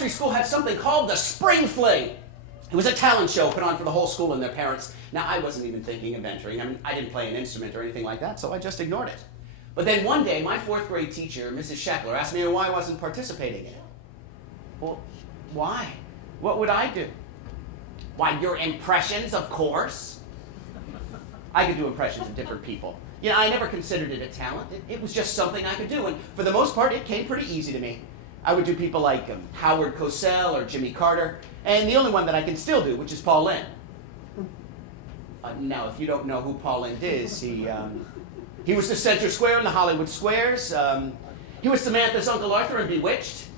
elementary school had something called the Spring Fling. It was a talent show put on for the whole school and their parents. Now, I wasn't even thinking of entering. I mean, I didn't play an instrument or anything like that, so I just ignored it. But then one day, my 4th grade teacher, Mrs. Scheckler, asked me why I wasn't participating in it. Well, why? What would I do? Why, your impressions, of course. I could do impressions of different people. You know, I never considered it a talent. It was just something I could do, and for the most part, it came pretty easy to me. I would do people like Howard Cosell or Jimmy Carter, and the only one that I can still do, which is Paul Lynde. Now, if you don't know who Paul Lynde is, he was the center square in the Hollywood Squares. He was Samantha's Uncle Arthur in Bewitched.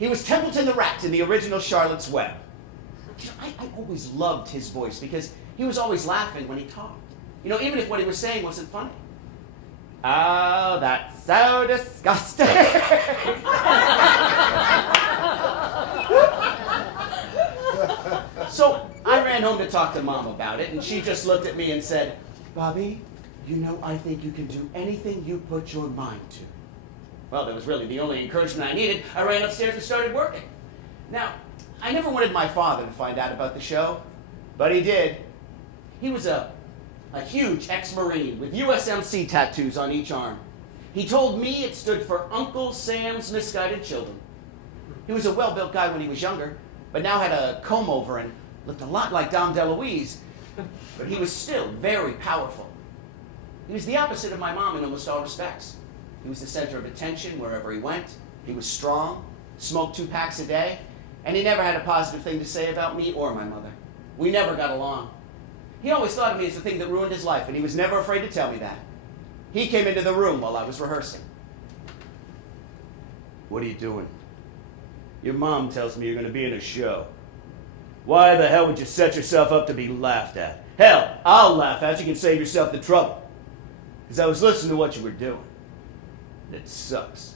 He was Templeton the Rat in the original Charlotte's Web. You know, I always loved his voice because he was always laughing when he talked. You know, even if what he was saying wasn't funny. Oh, that's so disgusting. So I ran home to talk to Mom about it, and she just looked at me and said, Bobby, you know, I think you can do anything you put your mind to. Well, that was really the only encouragement I needed. I ran upstairs and started working. Now, I never wanted my father to find out about the show, but he did. He was a huge ex-Marine with USMC tattoos on each arm. He told me it stood for Uncle Sam's Misguided Children. He was a well-built guy when he was younger, but now had a comb-over and looked a lot like Dom DeLuise, but he was still very powerful. He was the opposite of my mom in almost all respects. He was the center of attention wherever he went. He was strong, smoked 2 packs a day, and he never had a positive thing to say about me or my mother. We never got along. He always thought of me as the thing that ruined his life, and he was never afraid to tell me that. He came into the room while I was rehearsing. What are you doing? Your mom tells me you're going to be in a show. Why the hell would you set yourself up to be laughed at? Hell, I'll laugh at you. You can save yourself the trouble. Because I was listening to what you were doing. It sucks.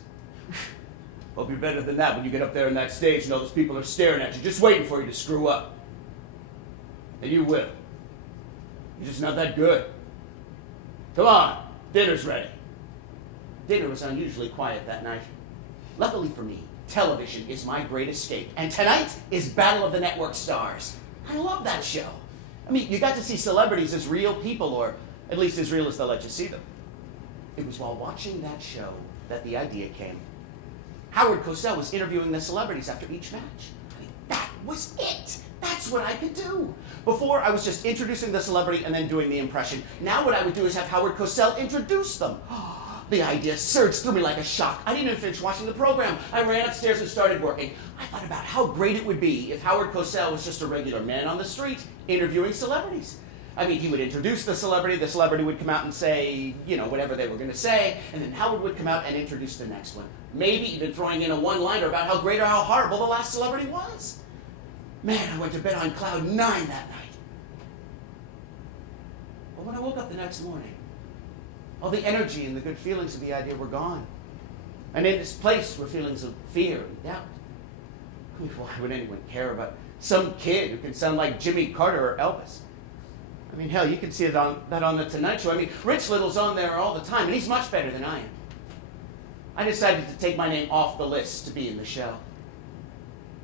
Hope you're better than that when you get up there on that stage and all those people are staring at you, just waiting for you to screw up. And you will. You're just not that good. Come on, dinner's ready. Dinner was unusually quiet that night. Luckily for me, television is my great escape, and tonight is Battle of the Network Stars. I love that show. I mean, you got to see celebrities as real people, or at least as real as they'll let you see them. It was while watching that show that the idea came. Howard Cosell was interviewing the celebrities after each match. I mean, that was it. That's what I could do. Before, I was just introducing the celebrity and then doing the impression. Now what I would do is have Howard Cosell introduce them. The idea surged through me like a shock. I didn't even finish watching the program. I ran upstairs and started working. I thought about how great it would be if Howard Cosell was just a regular man on the street interviewing celebrities. I mean, he would introduce the celebrity would come out and say, you know, whatever they were going to say, and then Howard would come out and introduce the next one. Maybe even throwing in a one-liner about how great or how horrible the last celebrity was. Man, I went to bed on cloud 9 that night. But when I woke up the next morning, all the energy and the good feelings of the idea were gone. And in its place were feelings of fear and doubt. I mean, why would anyone care about some kid who can sound like Jimmy Carter or Elvis? I mean, hell, you can see that on The Tonight Show. I mean, Rich Little's on there all the time, and he's much better than I am. I decided to take my name off the list to be in the show.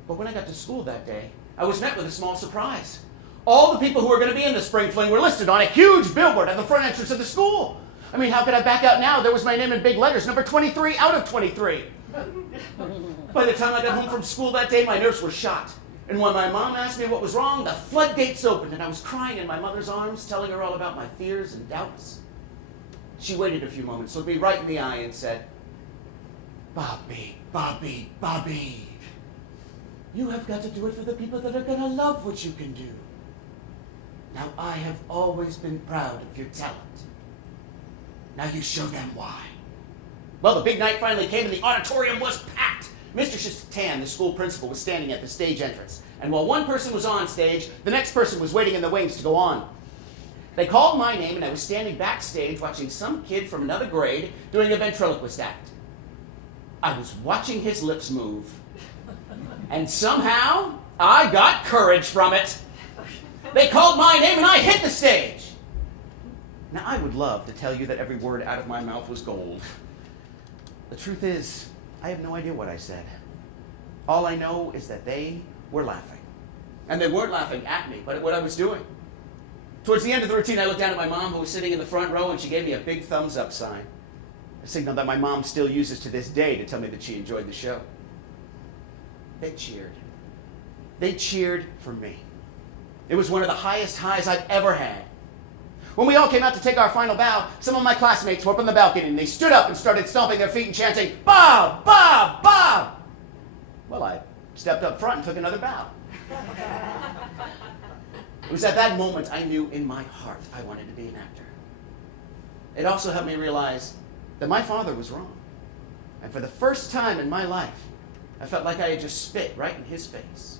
But when I got to school that day, I was met with a small surprise. All the people who were going to be in the Spring Fling were listed on a huge billboard at the front entrance of the school. I mean, how could I back out now? There was my name in big letters, number 23 out of 23. By the time I got home from school that day, my nerves were shot. And when my mom asked me what was wrong, the floodgates opened and I was crying in my mother's arms, telling her all about my fears and doubts. She waited a few moments, looked me right in the eye and said, Bobby, Bobby, Bobby, you have got to do it for the people that are going to love what you can do. Now, I have always been proud of your talent. Now you show them why. Well, the big night finally came and the auditorium was packed. Mr. Shatan, the school principal, was standing at the stage entrance. And while one person was on stage, the next person was waiting in the wings to go on. They called my name and I was standing backstage watching some kid from another grade doing a ventriloquist act. I was watching his lips move. And somehow, I got courage from it. They called my name and I hit the stage. Now, I would love to tell you that every word out of my mouth was gold. The truth is, I have no idea what I said. All I know is that they were laughing. And they weren't laughing at me, but at what I was doing. Towards the end of the routine, I looked down at my mom, who was sitting in the front row, and she gave me a big thumbs up sign, a signal that my mom still uses to this day to tell me that she enjoyed the show. They cheered. They cheered for me. It was one of the highest highs I've ever had. When we all came out to take our final bow, some of my classmates were up on the balcony, and they stood up and started stomping their feet and chanting, "Bob! Bob! Bob!" Well, I stepped up front and took another bow. It was at that moment I knew in my heart I wanted to be an actor. It also helped me realize that my father was wrong. And for the first time in my life, I felt like I had just spit right in his face.